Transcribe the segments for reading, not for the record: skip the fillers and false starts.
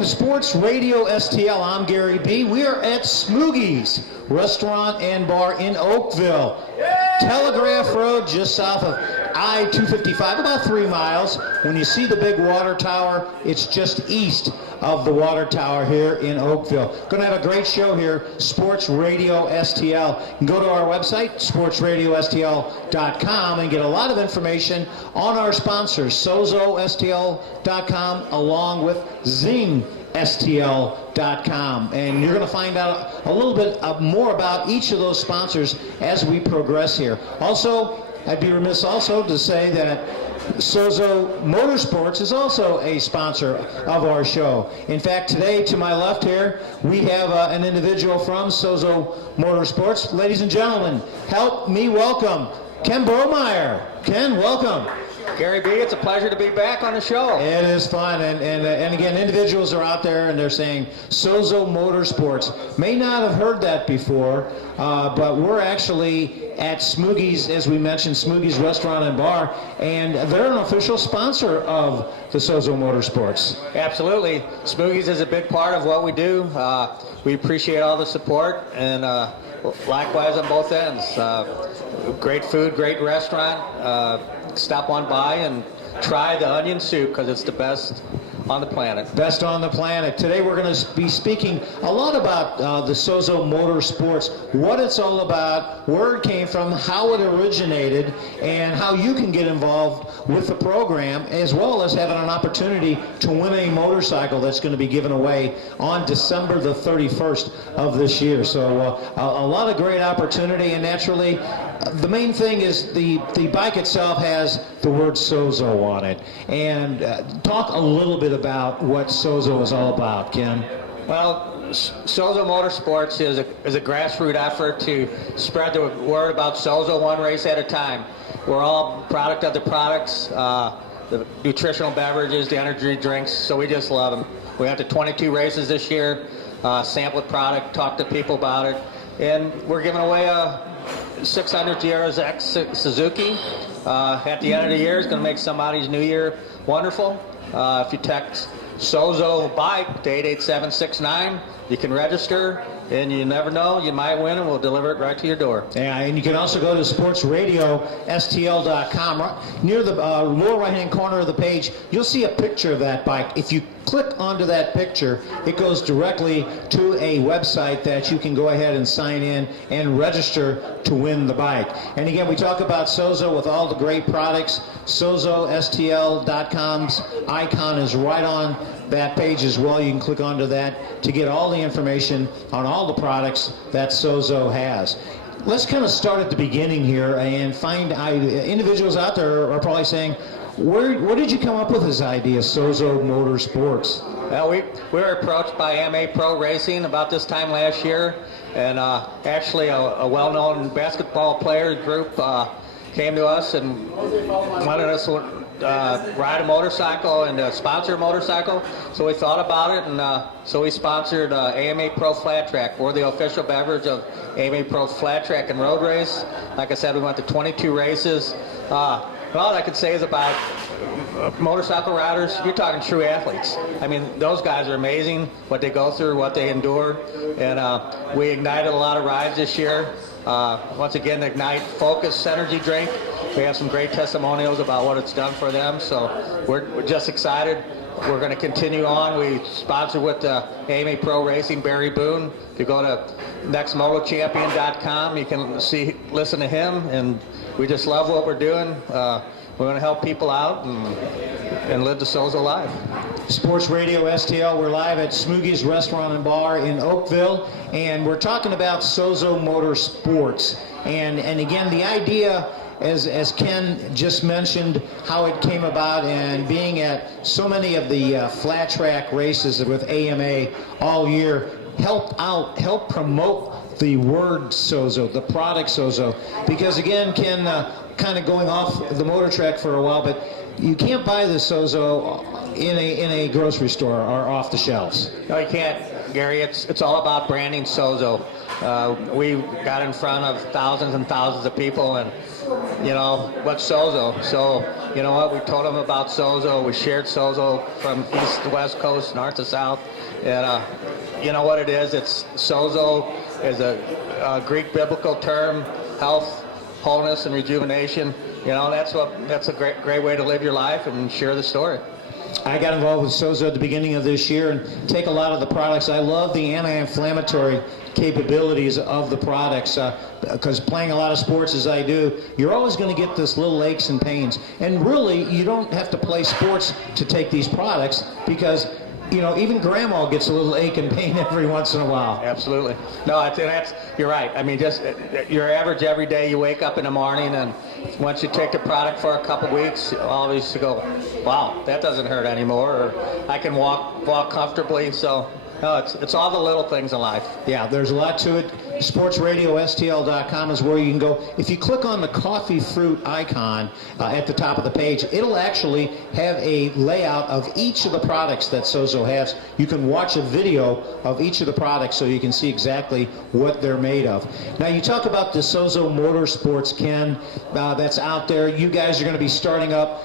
Welcome to Sports Radio STL. I'm Gary B. We are at Smoogies Restaurant and Bar in Oakville. Telegraph Road, just south of I-255, about 3 miles. When you see the big water tower, it's just east of the water tower here in Oakville. Going to have a great show here, Sports Radio STL. You can go to our website, sportsradiostl.com, and get a lot of information on our sponsors, SozoSTL.com, along with ZingSTL.com. And you're going to find out a little bit more about each of those sponsors as we progress here. Also, I'd be remiss also to say that Sozo Motorsports is also a sponsor of our show. In fact, today to my left here, we have an individual from Sozo Motorsports. Ladies and gentlemen, help me welcome Ken Bromeyer. Ken, welcome. Gary B., it's a pleasure to be back on the show. It is fun, and again, individuals are out there and they're saying Sozo Motorsports. May not have heard that before, but we're actually at Smoogies, as we mentioned, Smoogies Restaurant and Bar, and they're an official sponsor of the Sozo Motorsports. Absolutely. Smoogies is a big part of what we do. We appreciate all the support, and likewise on both ends. Great food, great restaurant. Stop on by and try the onion soup because it's the best on the planet. Best on the planet. Today we're going to be speaking a lot about the Sozo Motorsports, what it's all about, where it came from, how it originated, and how you can get involved with the program, as well as having an opportunity to win a motorcycle that's going to be given away on December the 31st of this year. So a lot of great opportunity, and naturally the main thing is the bike itself has the word Sozo on it. And talk a little bit about what Sozo is all about, Ken. Well, Sozo Motorsports is a grassroots effort to spread the word about Sozo one race at a time. We're all product of the products, the nutritional beverages, the energy drinks, so we just love them. We went to 22 races this year, sample the product, talk to people about it, and we're giving away a 600 GRX Suzuki. At the end of the year, it's going to make somebody's new year wonderful. If you text Sozo Bike to 88769, you can register, and you never know, you might win, and we'll deliver it right to your door. Yeah, and you can also go to sportsradiostl.com. Right near the lower right-hand corner of the page, you'll see a picture of that bike. If you click onto that picture, it goes directly to a website that you can go ahead and sign in and register to win the bike. And again, we talk about Sozo with all the great products. SozoSTL.com's icon is right on that page as well. You can click onto that to get all the information on all the products that Sozo has. Let's kind of start at the beginning here and find individuals out there are probably saying, where did you come up with this idea, Sozo Motorsports? Well, we were approached by AMA Pro Racing about this time last year, and actually a well-known basketball player group came to us and wanted us to ride a motorcycle and sponsor a motorcycle. So we thought about it, and so we sponsored AMA Pro Flat Track. We're the official beverage of AMA Pro Flat Track and Road Race. Like I said, we went to 22 races. All I can say is about motorcycle riders, you're talking true athletes. I mean, those guys are amazing, what they go through, what they endure. And we ignited a lot of rides this year. Once again, Ignite Focus Energy Drink. We have some great testimonials about what it's done for them. So we're just excited. We're going to continue on. We sponsor with AMA Pro Racing, Barry Boone. If you go to nextmotochampion.com, you can listen to him, and we just love what we're doing. We're going to help people out and live the Sozo life. Sports Radio STL, we're live at Smoogies Restaurant and Bar in Oakville, and we're talking about Sozo Motorsports. And again, the idea, as Ken just mentioned, how it came about, and being at so many of the flat track races with AMA all year, help promote the word Sozo, the product Sozo. Because again, Ken, kind of going off the motor track for a while, but you can't buy the Sozo in a grocery store or off the shelves. No, you can't, Gary. It's all about branding Sozo. We got in front of thousands and thousands of people, and you know, what's Sozo? So you know what, we told them about Sozo. We shared Sozo from east to west coast, north to south. And you know what it is? It's Sozo is a Greek biblical term, health, wholeness, and rejuvenation. You know, that's a great way to live your life and share the story. I got involved with Sozo at the beginning of this year and take a lot of the products. I love the anti-inflammatory capabilities of the products because playing a lot of sports as I do, you're always going to get this little aches and pains. And really, you don't have to play sports to take these products because, you know, even grandma gets a little ache and pain every once in a while. Absolutely. No, you're right. I mean, just your average every day, you wake up in the morning, and once you take the product for a couple weeks, you always go, wow, that doesn't hurt anymore, or I can walk comfortably. So, no, it's all the little things in life. Yeah, there's a lot to it. SportsRadioSTL.com is where you can go. If you click on the coffee fruit icon at the top of the page, it'll actually have a layout of each of the products that Sozo has. You can watch a video of each of the products so you can see exactly what they're made of. Now, you talk about the Sozo Motorsports, Ken, that's out there. You guys are going to be starting up.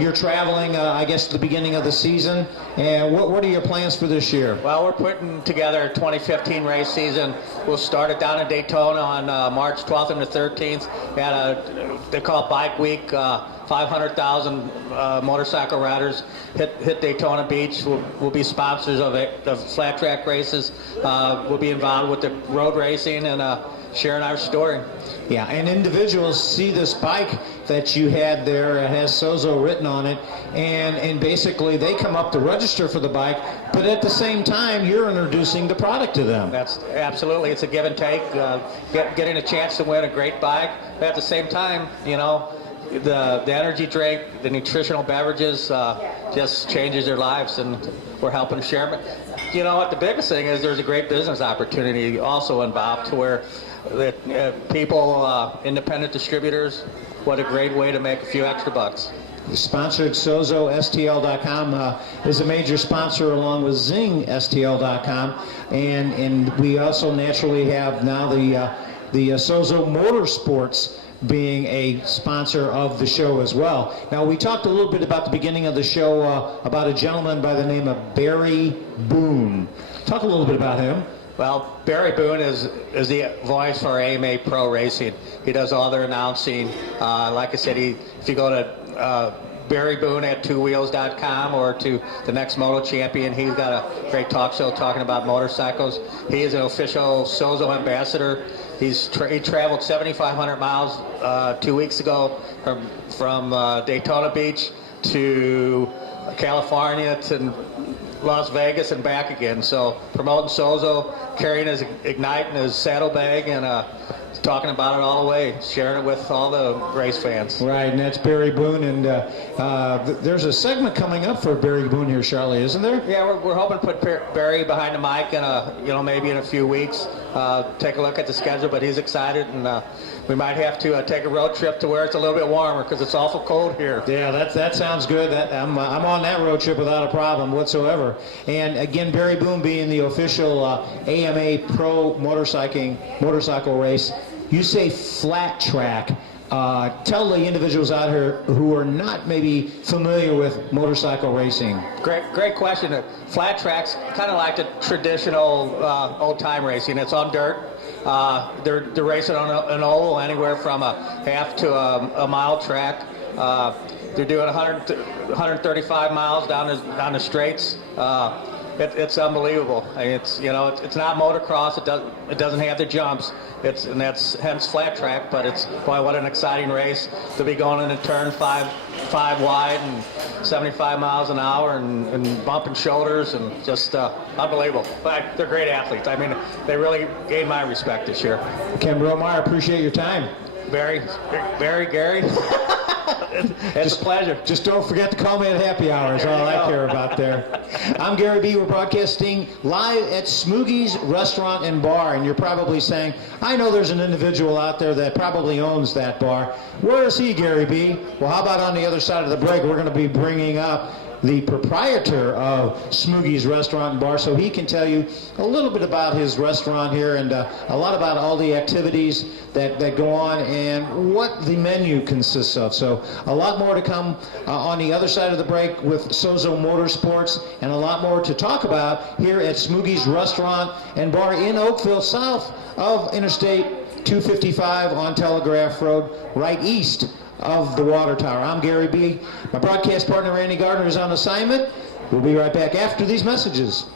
You're traveling, I guess, at the beginning of the season. And what are your plans for this year? Well, we're putting together a 2015 race season. We'll start it down in Daytona on March 12th and the 13th at they call it Bike Week. 500,000 motorcycle riders hit Daytona Beach. We'll be sponsors of it, the flat track races. We'll be involved with the road racing and sharing our story. Yeah, and individuals see this bike that you had there. It has Sozo written on it, and basically they come up to register for the bike, but at the same time you're introducing the product to them. That's absolutely, it's a give and take. Getting a chance to win a great bike, but at the same time, you know, the energy drink, the nutritional beverages just changes their lives, and we're helping share them. You know what, the biggest thing is there's a great business opportunity also involved to where people, independent distributors, what a great way to make a few extra bucks. Sponsored SozoSTL.com is a major sponsor along with ZingSTL.com, and we also naturally have now the Sozo Motorsports being a sponsor of the show as well. Now, we talked a little bit about the beginning of the show about a gentleman by the name of Barry Boone. Talk a little bit about him. Well, Barry Boone is the voice for AMA Pro Racing. He does all their announcing. Like I said, if you go to Barry Boone at twowheels.com or to the Next Moto Champion, he's got a great talk show talking about motorcycles. He is an official Sozo ambassador. He traveled 7,500 miles 2 weeks ago from Daytona Beach to California to Las Vegas and back again. So promoting Sozo, carrying his Ignite in his saddlebag, and talking about it all the way, sharing it with all the race fans. Right, and that's Barry Boone, and there's a segment coming up for Barry Boone here, Charlie, isn't there? Yeah, we're hoping to put Barry behind the mic in maybe in a few weeks. Take a look at the schedule, but he's excited, and we might have to take a road trip to where it's a little bit warmer because it's awful cold here. Yeah, that sounds good. I'm on that road trip without a problem whatsoever. And again, Barry Boone being the official AMA Pro motorcycle race. You say flat track. Tell the individuals out here who are not maybe familiar with motorcycle racing. Great question. Flat track's kind of like the traditional old-time racing. It's on dirt. They're racing on an oval anywhere from a half to a mile track. They're doing 135 miles down the straights. It's unbelievable. It's not motocross. It doesn't have the jumps. And that's hence flat track. But it's boy, what an exciting race to be going in a turn five wide and 75 miles an hour and bumping shoulders and just unbelievable. But they're great athletes. I mean, they really gained my respect this year. Ken Bromar, appreciate your time. Barry, Gary. It's a pleasure. Just don't forget to call me at happy hour is all I care about there. I'm Gary B. We're broadcasting live at Smoogies Restaurant and Bar, and you're probably saying, I know there's an individual out there that probably owns that bar. Where is he, Gary B? Well, how about on the other side of the break, we're going to be bringing up the proprietor of Smoogies Restaurant and Bar, so he can tell you a little bit about his restaurant here and a lot about all the activities that go on and what the menu consists of. So a lot more to come on the other side of the break with Sozo Motorsports, and a lot more to talk about here at Smoogies Restaurant and Bar in Oakville, south of Interstate 255 on Telegraph Road, right east of the water tower. I'm Gary B. My broadcast partner Randy Gardner is on assignment. We'll be right back after these messages.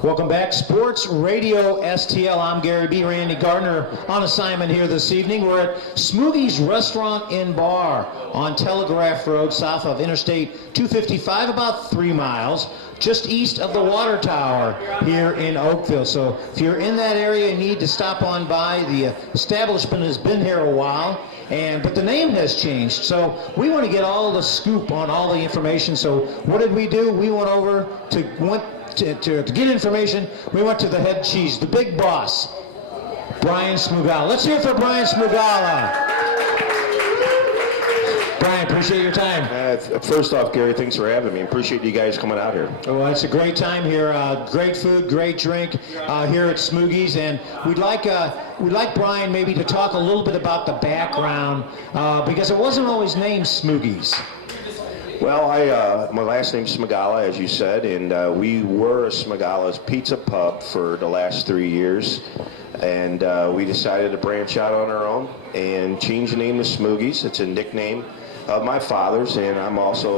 Welcome back, Sports Radio STL. I'm Gary B. Randy Gardner on assignment here this evening. We're at Smoogies Restaurant and Bar on Telegraph Road, south of Interstate 255, about 3 miles, just east of the water tower here in Oakville. So if you're in that area, you need to stop on by. The establishment has been here a while, but the name has changed. So we want to get all the scoop on all the information. So what did we do? We went over to get information. We went to the head cheese, the big boss, Brian Smugala. Let's hear it for Brian Smugala. Brian, appreciate your time. First off, Gary, thanks for having me. Appreciate you guys coming out here. Well, it's a great time here. Great food, great drink here at Smoogies, and we'd like Brian maybe to talk a little bit about the background because it wasn't always named Smoogies. Well, my last name's Smugala, as you said, and we were a Smugala's Pizza Pub for the last 3 years, and we decided to branch out on our own and change the name to Smoogies. It's a nickname of my father's, and I'm also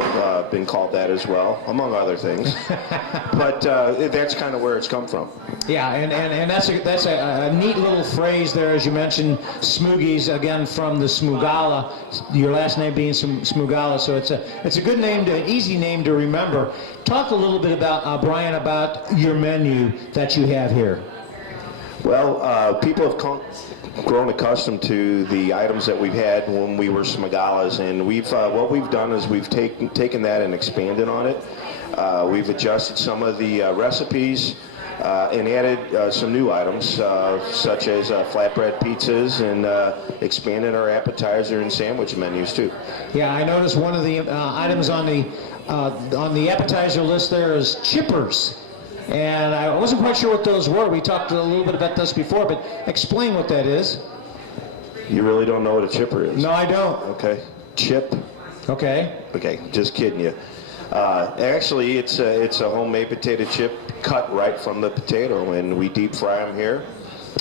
been called that as well, among other things. But that's kind of where it's come from. Yeah, and that's a neat little phrase there, as you mentioned, Smoogies, again from the Smugala, your last name being Smugala, so it's a good name, an easy name to remember. Talk a little bit about, Brian, about your menu that you have here. Well, people have grown accustomed to the items that we've had when we were Smagalas, and what we've done is we've taken that and expanded on it. We've adjusted some of the recipes and added some new items such as flatbread pizzas, and expanded our appetizer and sandwich menus too. Yeah, I noticed one of the items on the appetizer list there is chippers. And I wasn't quite sure what those were. We talked a little bit about this before, but explain what that is. You really don't know what a chipper is? No, I don't. Okay. Chip? Okay. Okay, just kidding you. Actually, it's a homemade potato chip cut right from the potato, and we deep fry them here.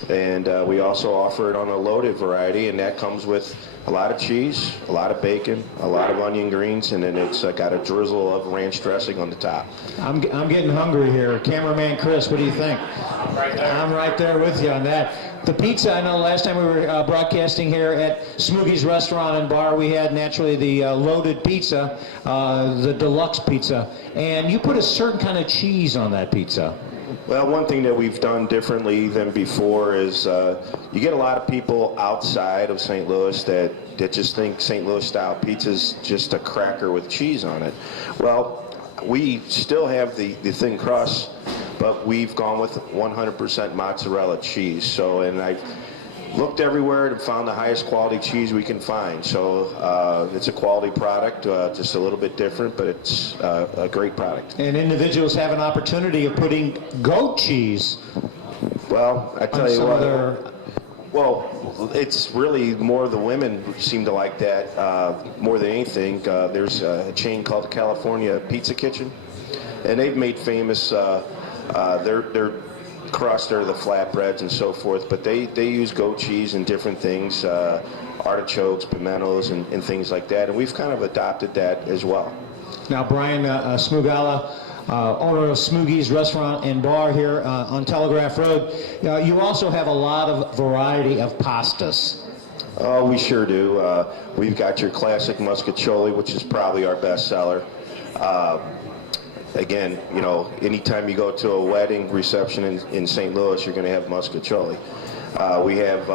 And we also offer it on a loaded variety, and that comes with a lot of cheese, a lot of bacon, a lot of onion greens, and then it's got a drizzle of ranch dressing on the top. I'm getting hungry here. Cameraman Chris, what do you think? I'm right there with you on that. The pizza, I know last time we were broadcasting here at Smoogies Restaurant and Bar, we had naturally the loaded pizza, the deluxe pizza, and you put a certain kind of cheese on that pizza. Well, one thing that we've done differently than before is you get a lot of people outside of St. Louis that just think St. Louis style pizza is just a cracker with cheese on it. Well, we still have the thin crust, but we've gone with 100% mozzarella cheese. So, and I've looked everywhere and found the highest quality cheese we can find. So it's a quality product, just a little bit different, but it's a great product. And individuals have an opportunity of putting goat cheese. Well, I tell you what. Well, it's really more the women seem to like that more than anything. There's a chain called California Pizza Kitchen, and they've made famous their crust or the flatbreads and so forth, but they use goat cheese and different things, artichokes, pimentos, and things like that, and we've kind of adopted that as well. Now, Brian Smugala, owner of Smoogies Restaurant and Bar here on Telegraph Road, you also have a lot of variety of pastas. Oh, we sure do. We've got your classic muscatoli, which is probably our best seller. Again, you know, anytime you go to a wedding reception in St. Louis, you're going to have muscatoli. We have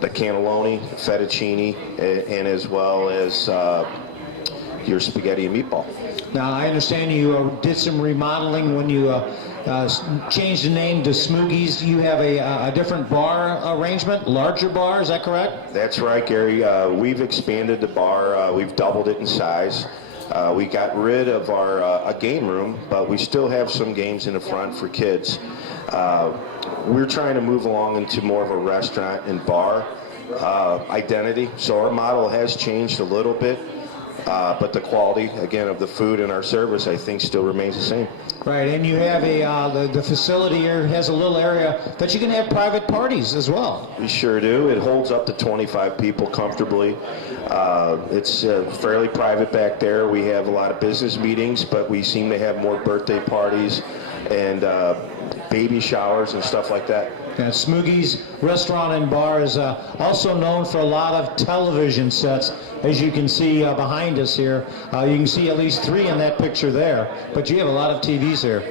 the cannelloni, fettuccine, and as well as your spaghetti and meatball. Now, I understand you did some remodeling when you changed the name to Smoogies. You have a different bar arrangement, larger bar, is that correct? That's right, Gary. We've expanded the bar. We've doubled it in size. We got rid of our a game room, but we still have some games in the front for kids. We're trying to move along into more of a restaurant and bar identity. So our model has changed a little bit, but the quality, again, of the food and our service, I think, still remains the same. Right, and you have the facility here has a little area that you can have private parties as well. We sure do. It holds up to 25 people comfortably. It's fairly private back there. We have a lot of business meetings, but we seem to have more birthday parties and baby showers and stuff like that. Yeah, Smoogies Restaurant and Bar is also known for a lot of television sets. As you can see behind us here, you can see at least 3 in that picture there, but you have a lot of TVs here.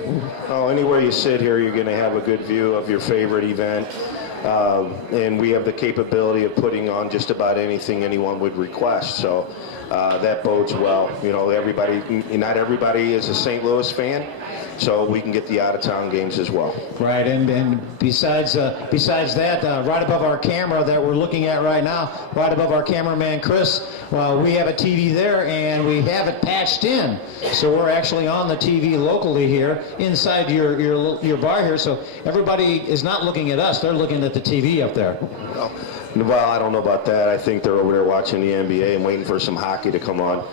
Oh, anywhere you sit here, you're going to have a good view of your favorite event. And we have the capability of putting on just about anything anyone would request. So that bodes well. You know, not everybody is a St. Louis fan, so we can get the out-of-town games as well. Right, and besides that, right above our camera that we're looking at right now, right above our cameraman Chris, we have a TV there, and we have it patched in. So we're actually on the TV locally here, inside your bar here. So everybody is not looking at us; they're looking at the TV up there. Well, I don't know about that. I think they're over there watching the NBA and waiting for some hockey to come on.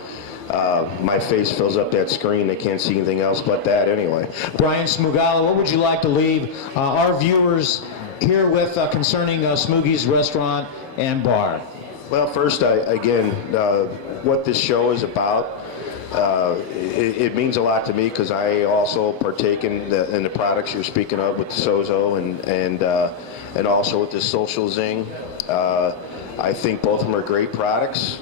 My face fills up that screen. They can't see anything else but that anyway. Brian Smugala, what would you like to leave our viewers here with concerning Smoogies Restaurant and Bar? Well, first, what this show is about, it means a lot to me because I also partake in the products you're speaking of with Sozo and also with the Social Zing. I think both of them are great products.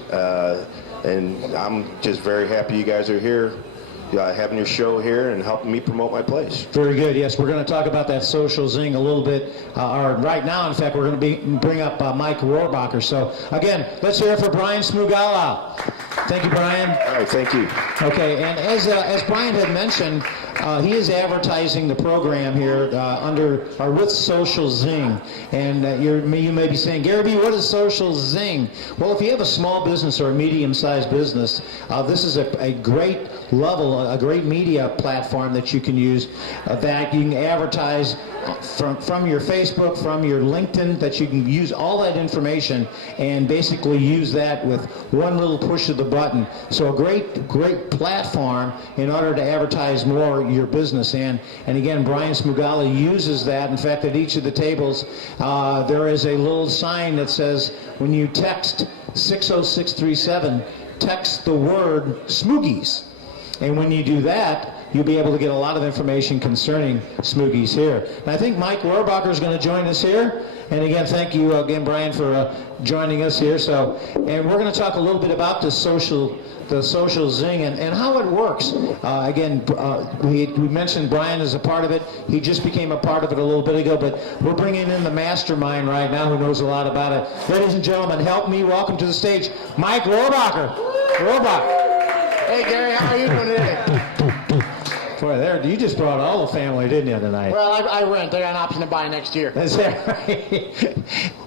And I'm just very happy you guys are here, having your show here and helping me promote my place. Very good. Yes, we're going to talk about that Social Zing a little bit. Or right now, in fact, we're going to bring up Mike Rohrbacher. So, again, let's hear it for Brian Smugala. Thank you, Brian. All right, thank you. Okay, and as Brian had mentioned, he is advertising the program here with Social Zing. And you may be saying, Gary B., what is Social Zing? Well, if you have a small business or a medium-sized business, this is a great level, a great media platform that you can use that you can advertise from your Facebook, from your LinkedIn, that you can use all that information and basically use that with one little push of the button. So a great platform in order to advertise more your business. And again, Brian Smugala uses that. In fact, at each of the tables, there is a little sign that says, when you text 60637, text the word Smoogies. And when you do that, you'll be able to get a lot of information concerning Smoogies here. And I think Mike Rohrbacher is going to join us here. And again, thank you again, Brian, for joining us here. And we're going to talk a little bit about the Social Zing and how it works. We mentioned Brian is a part of it. He just became a part of it a little bit ago, but we're bringing in the mastermind right now who knows a lot about it. Ladies and gentlemen, help me welcome to the stage Mike Rohrbacher. Hey, Gary, how are you doing today? Boy, you just brought all the family, didn't you, tonight? Well, I rent. I got an option to buy next year. Is that right?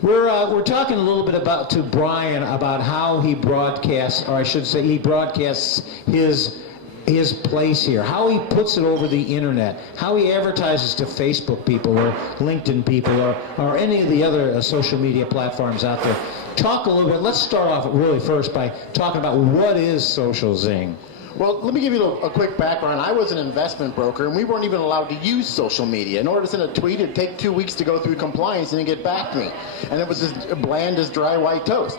We're talking a little bit to Brian about how he broadcasts, or I should say he broadcasts his place here, how he puts it over the internet, how he advertises to Facebook people or LinkedIn people or any of the other social media platforms out there. Talk a little bit. Let's start off really first by talking about what is Social Zing. Well, let me give you a quick background. I was an investment broker, and we weren't even allowed to use social media. In order to send a tweet, it'd take 2 weeks to go through compliance and then get back to me. And it was as bland as dry white toast.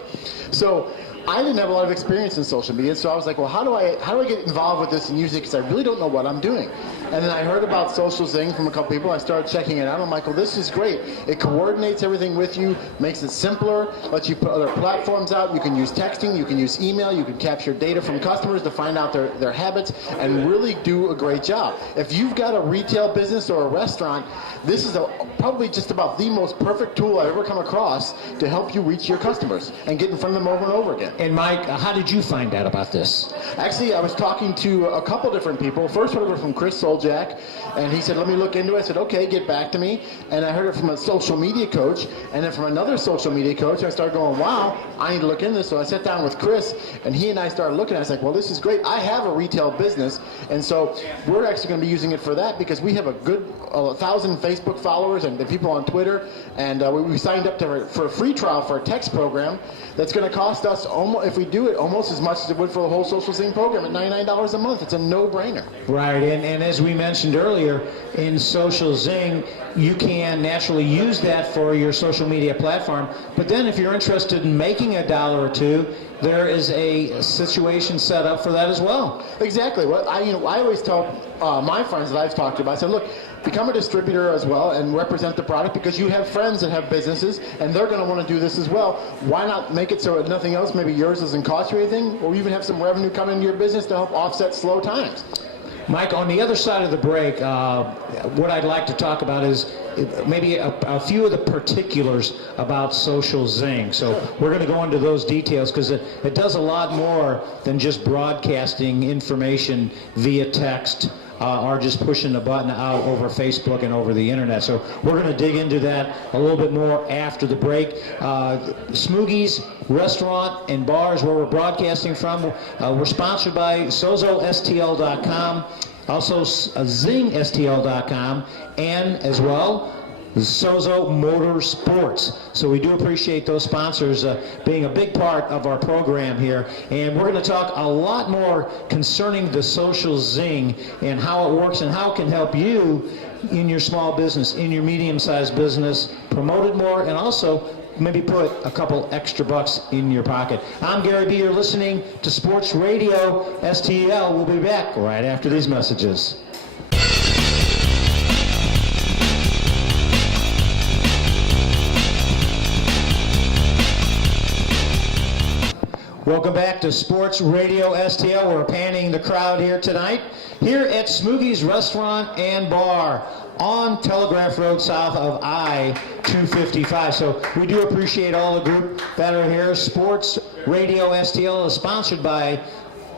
So I didn't have a lot of experience in social media, so I was like, well, how do I get involved with this and use it, because I really don't know what I'm doing. And then I heard about Social Zing from a couple people. I started checking it out. I'm like, well, this is great. It coordinates everything with you, makes it simpler, lets you put other platforms out. You can use texting, you can use email, you can capture data from customers to find out their habits and really do a great job. If you've got a retail business or a restaurant, this is probably just about the most perfect tool I've ever come across to help you reach your customers and get in front of them over and over again. And Mike, how did you find out about this? Actually, I was talking to a couple different people. First one was from Chris Soljak, and he said, let me look into it. I said, okay, get back to me. And I heard it from a social media coach, and then from another social media coach. I started going, wow, I need to look into this. So I sat down with Chris, and he and I started looking. I was like, well, this is great. I have a retail business, and so we're actually going to be using it for that because we have a good 1,000 Facebook followers and the people on Twitter, and we signed up for a free trial for a text program that's going to cost us, almost, if we do it, almost as much as it would for the whole Social Zing program at $99 a month. It's a no-brainer. Right, and as we mentioned earlier, in Social Zing, you can naturally use that for your social media platform, but then if you're interested in making $1 or $2, there is a situation set up for that as well. Exactly. Well, I always tell my friends that I've talked to about, I said, look, become a distributor as well and represent the product because you have friends that have businesses and they're going to want to do this as well. Why not make it so if nothing else, maybe yours doesn't cost you anything, or even have some revenue come into your business to help offset slow times? Mike, on the other side of the break, what I'd like to talk about is maybe a few of the particulars about Social Zing. So we're going to go into those details because it does a lot more than just broadcasting information via text or just pushing a button out over Facebook and over the internet. So we're going to dig into that a little bit more after the break. Smoogies Restaurant and Bars, where we're broadcasting from, we're sponsored by SozoSTL.com, also ZingSTL.com, and as well Sozo Motorsports. So we do appreciate those sponsors being a big part of our program here. And we're going to talk a lot more concerning the Social Zing and how it works and how it can help you in your small business, in your medium-sized business, promote it more, and also maybe put a couple extra bucks in your pocket. I'm Gary B. You're listening to Sports Radio STL. We'll be back right after these messages. Welcome back to Sports Radio STL. We're panning the crowd here tonight, here at Smoogies Restaurant and Bar on Telegraph Road south of I-255. So we do appreciate all the group that are here. Sports Radio STL is sponsored by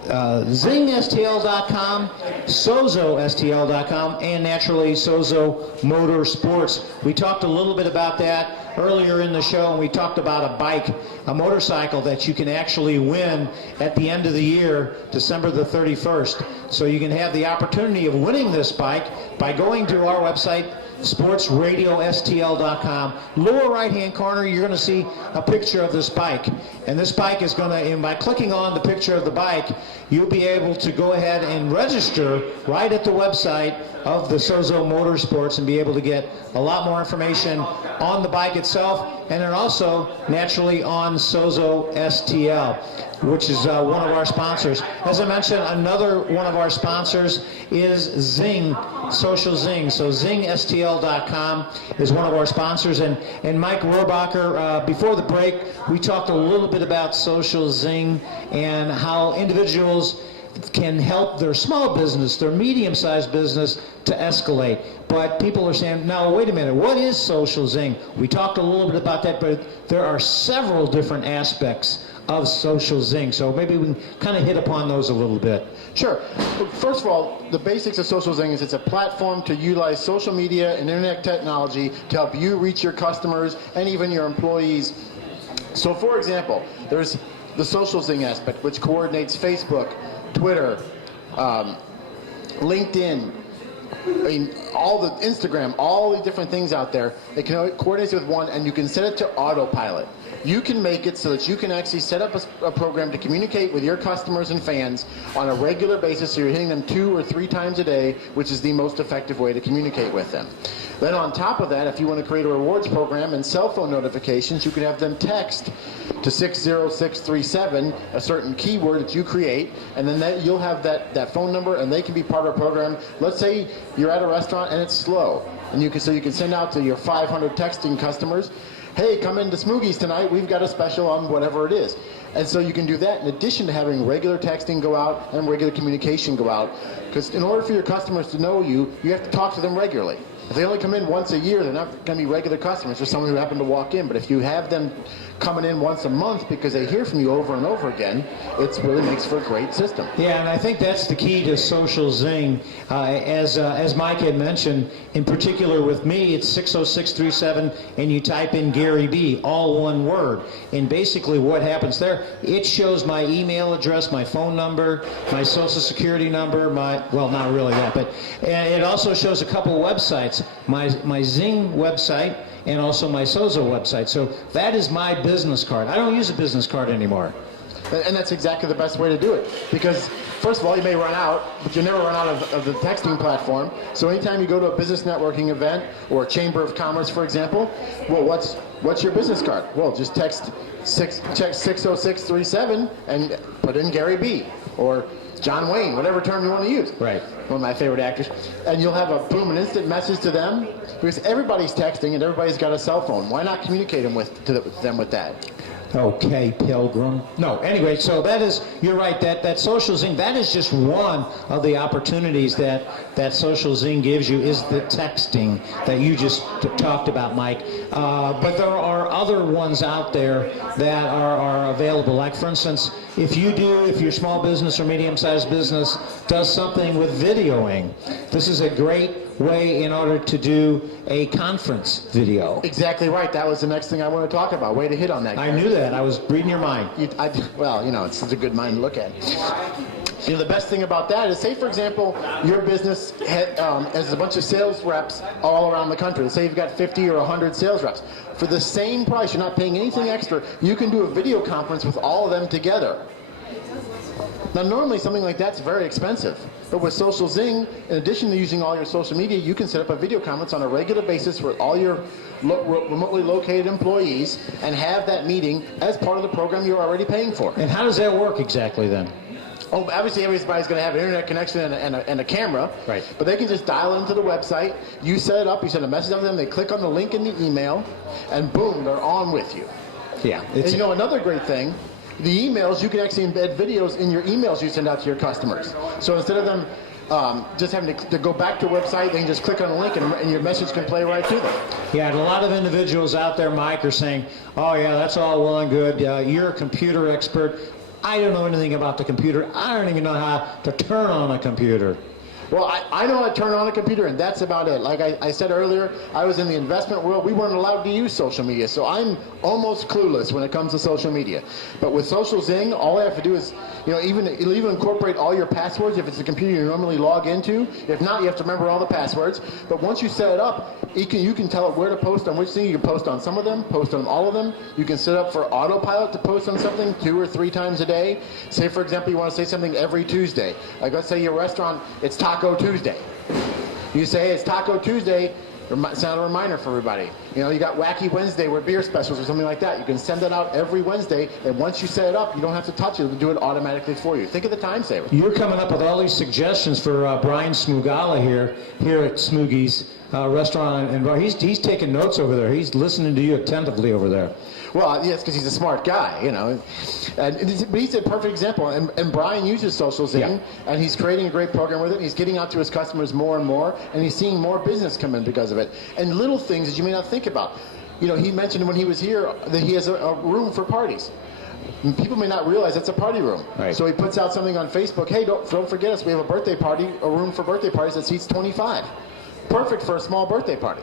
ZingSTL.com, SozoSTL.com, and naturally Sozo Motorsports. We talked a little bit about that earlier in the show, and we talked about a bike, a motorcycle that you can actually win at the end of the year, December the 31st. So you can have the opportunity of winning this bike by going to our website, sportsradiostl.com. Lower right-hand corner, you're going to see a picture of this bike. And this bike is going to, and by clicking on the picture of the bike, you'll be able to go ahead and register right at the website of the Sozo Motorsports and be able to get a lot more information on the bike itself, and then also naturally on Sozo STL, which is one of our sponsors. As I mentioned, another one of our sponsors is Zing, Social Zing. So ZingSTL.com is one of our sponsors. And Mike Rohrbacher, before the break, we talked a little bit about Social Zing and how individuals can help their small business, their medium-sized business, to escalate. But people are saying, now wait a minute, what is Social Zing? We talked a little bit about that, but there are several different aspects of Social Zing. So maybe we can kind of hit upon those a little bit. Sure. First of all, the basics of Social Zing is it's a platform to utilize social media and internet technology to help you reach your customers and even your employees. So for example, there's the Social Zing aspect, which coordinates Facebook, Twitter, LinkedIn, all the Instagram, all the different things out there. It can coordinate with one, and you can set it to autopilot. You can make it so that you can actually set up a program to communicate with your customers and fans on a regular basis, so you're hitting them 2 or 3 times a day, which is the most effective way to communicate with them. Then on top of that, if you want to create a rewards program and cell phone notifications, you can have them text to 60637 a certain keyword that you create, and then you'll have that phone number, and they can be part of a program. Let's say you're at a restaurant and it's slow, and you can send out to your 500 texting customers, hey, come into Smoogies tonight, we've got a special on whatever it is. And so you can do that in addition to having regular texting go out and regular communication go out. Because in order for your customers to know you, you have to talk to them regularly. If they only come in once a year, they're not going to be regular customers, just someone who happened to walk in. But if you have them coming in once a month because they hear from you over and over again, it really makes for a great system. Yeah, and I think that's the key to Social Zing. As Mike had mentioned, in particular with me, it's 60637, and you type in Gary B, all one word. And basically what happens there, it shows my email address, my phone number, my social security number, well, not really that, but it also shows a couple websites, my Zing website, and also my Sozo website. So that is my business card. I don't use a business card anymore. And that's exactly the best way to do it. Because, first of all, you may run out, but you never run out of the texting platform. So anytime you go to a business networking event or a Chamber of Commerce, for example, well, what's your business card? Well, just text 60637 and put in Gary B. or John Wayne, whatever term you want to use. Right. One of my favorite actors. And you'll have an instant message to them, because everybody's texting and everybody's got a cell phone. Why not communicate them with them with that? Okay, Pilgrim. No, anyway, so that is, you're right, that Social Zing, that is just one of the opportunities that Social Zing gives you, is the texting that you just talked about, Mike. But there are other ones out there that are available. Like, for instance, if your small business or medium-sized business does something with videoing, this is a great way in order to do a conference video. Exactly right. That was the next thing I want to talk about. Way to hit on that. I knew that. I was reading your mind. It's such a good mind to look at. The best thing about that is, say, for example, your business has a bunch of sales reps all around the country. Say you've got 50 or 100 sales reps. For the same price, you're not paying anything extra, you can do a video conference with all of them together. Now, normally something like that's very expensive. But with Social Zing, in addition to using all your social media, you can set up a video conference on a regular basis with all your remotely located employees and have that meeting as part of the program you're already paying for. And how does that work exactly then? Oh, obviously everybody's going to have an internet connection and a camera. Right. But they can just dial into the website. You set it up. You send a message to them. They click on the link in the email, and boom, they're on with you. Yeah. And another great thing, the emails, you can actually embed videos in your emails you send out to your customers. So instead of them just having to go back to a website, they can just click on a link and your message can play right to them. Yeah, and a lot of individuals out there, Mike, are saying, oh yeah, that's all well and good. You're a computer expert. I don't know anything about the computer. I don't even know how to turn on a computer. Well, I know how to turn on a computer, and that's about it. Like I said earlier, I was in the investment world. We weren't allowed to use social media, so I'm almost clueless when it comes to social media. But with Social Zing, all I have to do is, it'll even incorporate all your passwords if it's a computer you normally log into. If not, you have to remember all the passwords. But once you set it up, you can tell it where to post on which thing. You can post on some of them, post on all of them. You can set up for autopilot to post on something 2 or 3 times a day. Say, for example, you want to say something every Tuesday. Like, let's say your restaurant, it's Taco Tuesday. You say, it's Taco Tuesday, send a reminder for everybody. You got Wacky Wednesday with beer specials or something like that. You can send that out every Wednesday, and once you set it up, you don't have to touch it. It'll do it automatically for you. Think of the time saver. You're coming up with all these suggestions for Brian Smugala here at Smoogies Restaurant and Bar. He's taking notes over there. He's listening to you attentively over there. Well, yes, because he's a smart guy, But he's a perfect example. And Brian uses Social Zing, and he's creating a great program with it. He's getting out to his customers more and more, and he's seeing more business come in because of it. And little things that you may not think about. He mentioned when he was here that he has a room for parties. And people may not realize that's a party room. Right. So he puts out something on Facebook, hey, don't forget us, we have a birthday party, a room for birthday parties that seats 25. Perfect for a small birthday party.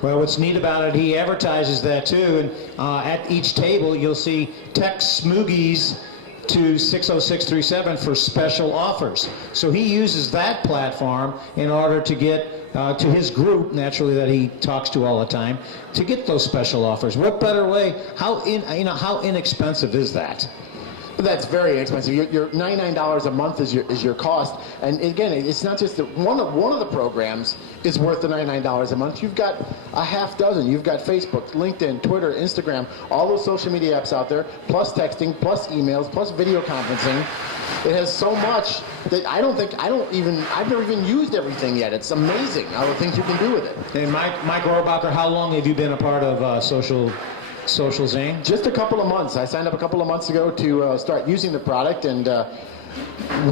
Well, what's neat about it, he advertises that too, and at each table you'll see text Smoogies to 60637 for special offers. So he uses that platform in order to get to his group, naturally, that he talks to all the time, to get those special offers. What better way? How inexpensive is that? That's very expensive. Your $99 a month is your cost, and again, it's not just that one of the programs is worth the $99 a month. You've got a half dozen. You've got Facebook, LinkedIn, Twitter, Instagram, all those social media apps out there, plus texting, plus emails, plus video conferencing. It has so much that I've never even used everything yet. It's amazing all the things you can do with it. And Mike Rohrbacher, how long have you been a part of Social Zing? Just a couple of months. I signed up a couple of months ago to start using the product, and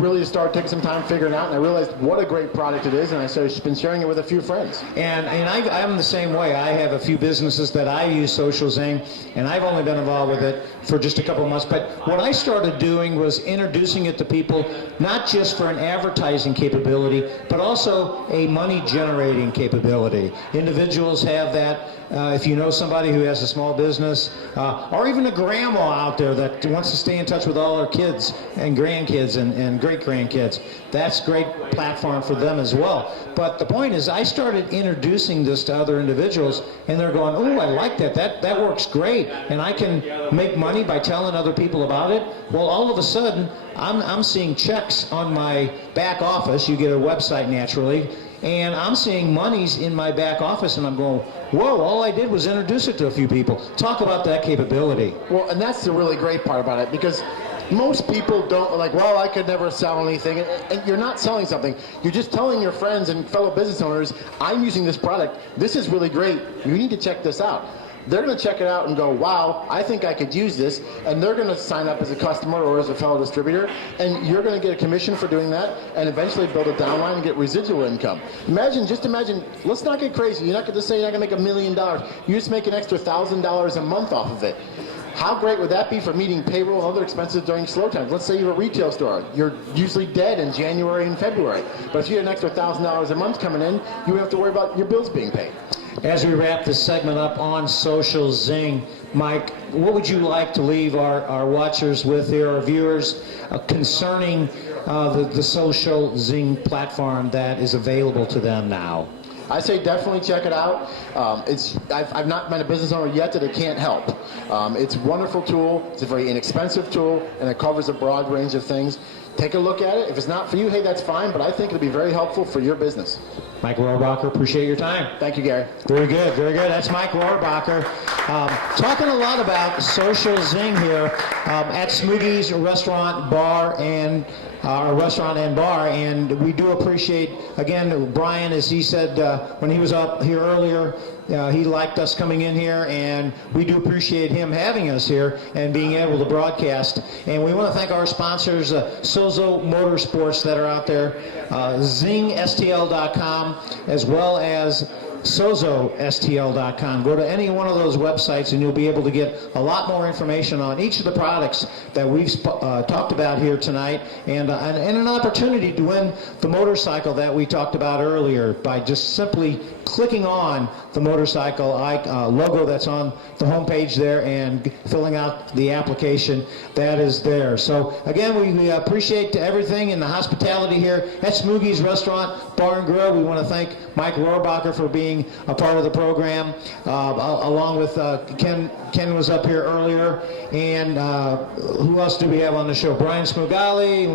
really started taking some time figuring it out, and I realized what a great product it is, and I started been sharing it with a few friends. And I'm the same way. I have a few businesses that I use Social Zing, and I've only been involved with it for just a couple of months. But what I started doing was introducing it to people, not just for an advertising capability, but also a money-generating capability. Individuals have that. If you know somebody who has a small business, or even a grandma out there that wants to stay in touch with all her kids and grandkids and great-grandkids, that's a great platform for them as well. But the point is, I started introducing this to other individuals, and they're going, oh, I like that. That works great, and I can make money by telling other people about it. Well, all of a sudden, I'm seeing checks on my back office. You get a website naturally, and I'm seeing monies in my back office, and I'm going, whoa, all I did was introduce it to a few people. Talk about that capability. Well, and that's the really great part about it, because most people don't, like, well, I could never sell anything. And you're not selling something. You're just telling your friends and fellow business owners, I'm using this product. This is really great. You need to check this out. They're going to check it out and go, wow, I think I could use this. And they're going to sign up as a customer or as a fellow distributor. And you're going to get a commission for doing that and eventually build a downline and get residual income. Imagine, let's not get crazy. You're not going to say you're not going to make $1 million. You just make an extra $1,000 a month off of it. How great would that be for meeting payroll and other expenses during slow times? Let's say you're a retail store. You're usually dead in January and February. But if you had an extra $1,000 a month coming in, you wouldn't have to worry about your bills being paid. As we wrap this segment up on Social Zing, Mike, what would you like to leave our watchers with here, our viewers, concerning the Social Zing platform that is available to them now? I say definitely check it out. I've not met a business owner yet that it can't help. It's a wonderful tool. It's a very inexpensive tool, and it covers a broad range of things. Take a look at it. If it's not for you, hey, that's fine, but I think it'll be very helpful for your business. Mike Rohrbacher, appreciate your time. Thank you, Gary. Very good, very good. That's Mike Rohrbacher. Talking a lot about Social Zing here at Smoogies Restaurant and Bar, and we do appreciate, again, Brian, as he said when he was up here earlier, he liked us coming in here, and we do appreciate him having us here and being able to broadcast. And we want to thank our sponsors, Sozo Motorsports, that are out there, zingstl.com, as well as SozoSTL.com. Go to any one of those websites and you'll be able to get a lot more information on each of the products that we've talked about here tonight, and an opportunity to win the motorcycle that we talked about earlier by just simply clicking on the motorcycle logo that's on the homepage there and filling out the application that is there. So again, we appreciate everything in the hospitality here at Smoogies Restaurant, Bar and Grill. We want to thank Mike Rohrbacher for being a part of the program, along with Ken. Ken was up here earlier, and who else do we have on the show? Brian Smugali.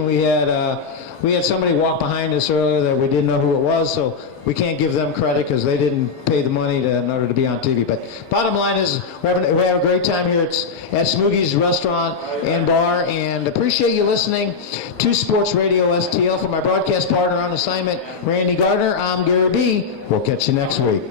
We had somebody walk behind us earlier that we didn't know who it was, so we can't give them credit because they didn't pay the money in order to be on TV. But bottom line is, we have a great time here at Smoogies Restaurant and Bar, and appreciate you listening to Sports Radio STL. For my broadcast partner on assignment, Randy Gardner, I'm Gary B. We'll catch you next week.